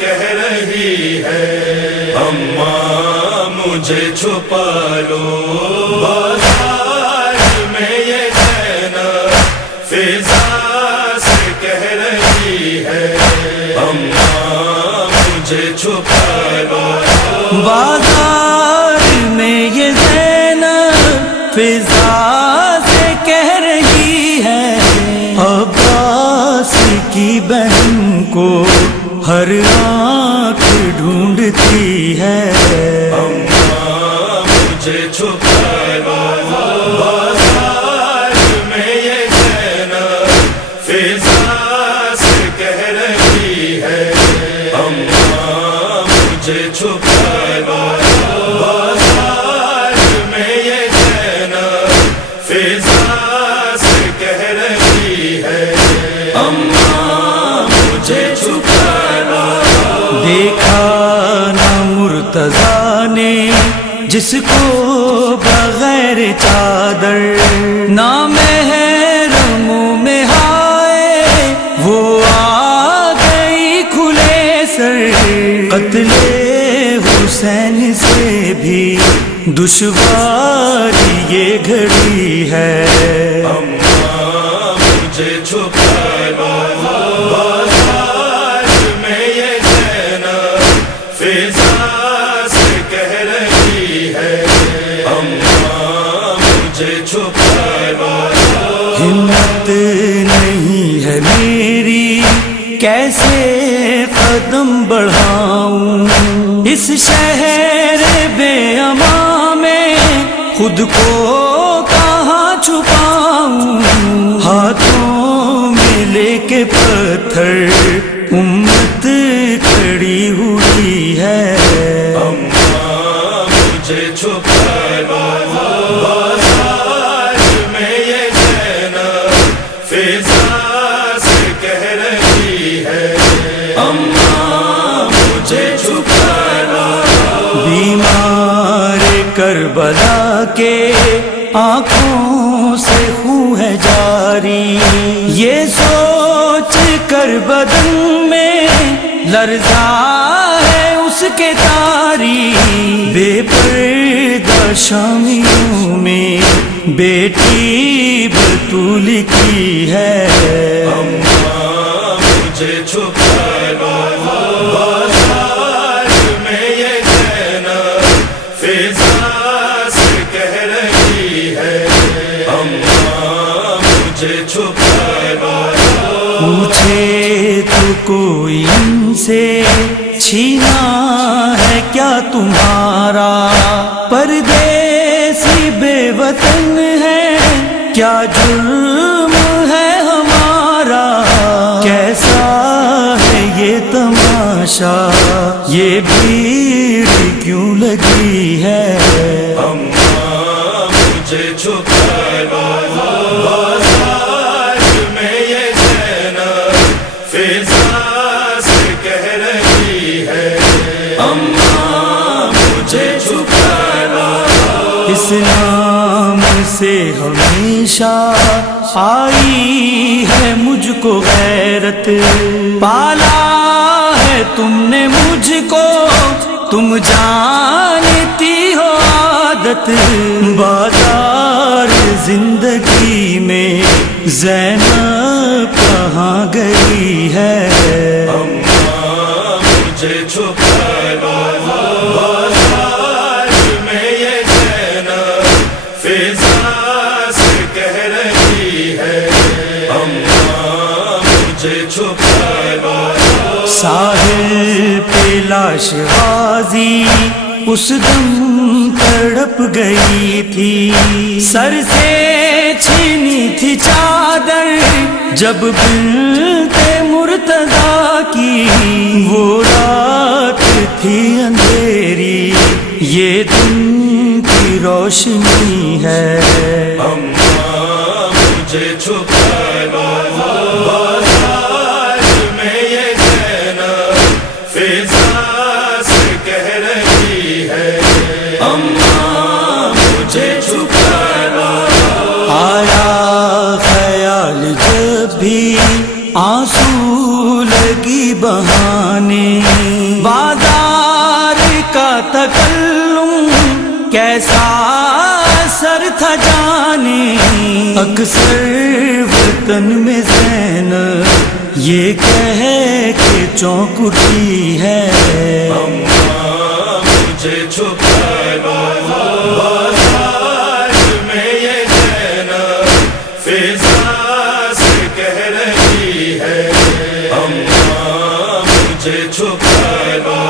کہہ رہی ہے اماں مجھے چھپا لو بازار میں یہ زینب فضا سے کہہ رہی ہے اماں مجھے چھپا لو بازار میں یہ زینب فضا سے کہہ رہی ہے عباس کی بہن کو ہر آنکھ ڈھونڈتی ہے اماں مجھے چھپا لو بازار میں یہ زینب فضا سے کہہ رہی ہے اماں مجھے چھپا لو بازار میں یہ زینب فضا سے کہہ رہی ہے اماں مجھے چھپا لو دیکھا نہ مرتضیٰ نے جس کو بغیر چادر نہ محرموں میں ہائے وہ آ گئی کھلے سر قتل حسین سے بھی دشواری یہ گھڑی ہے اماں مجھے چھپا لو بازار میں یہ زینب فضا سے کہہ رہی ہے اماں مجھے چھپا لو ہمت نہیں ہے میری کیسے قدم بڑھاؤں اس شہر بے امان میں خود کو کہاں چھپاؤں ہاتھوں میں لے کے پتھر امت کھڑی ہوئی ہے اماں مجھے چھپا لو بازار میں یہ زینب فضا سے کہہ رہی ہے اماں مجھے چھپا لو بیمار کربلا کے آنکھوں سے خون ہے جاری یہ سوچ کر بدن میں لرزا ہے اس کے تاری بے پردہ شامیوں میں بیٹی بطول کی ہے اماں مجھے چھپا لو بازار میں یہ زینب فضا سے کہہ رہی ہے اماں مجھے چھپا لو پوچھے تو کوئی ان سے چھینا ہے کیا تمہارا پردیسی بے وطن ہے کیا جرم ہے ہمارا کیسا ہے یہ تماشا یہ بھیڑ کیوں لگی ہے اماں مجھے چھپا لو بازار میں یہ زینب فضا سے کہہ رہی ہے اماں مجھے چھپا لو اسلام سے ہمیشہ آئی ہے مجھ کو غیرت پالا ہے تم نے مجھ کو تم جانتی ہو عادت بازار زندگی میں زینب کہاں گئی ہے اماں مجھے چھپا لو بازار میں یہ زینب فضا سے کہہ رہی ہے اماں مجھے چھپا لو ساحل پہ لاش غازی اس دم تڑپ گئی تھی سر سے چھینی تھی چادر جب بنت مرتضیٰ کی وہ رات تھی اندھیری یہ دن کی روشنی ہے اماں مجھے چھپا لو بازار میں یہ زینب فضا سے کہہ رہی ہے اماں مجھے چھپا لو آیا خیال جب بھی آنسو لگی بہانے سر وطن میں زینب یہ کہہ کے چونک اٹھی ہے، اماں مجھے چھپا لو بازار میں یہ زینب فضا سے کہہ رہی ہے، اماں مجھے چھپا لو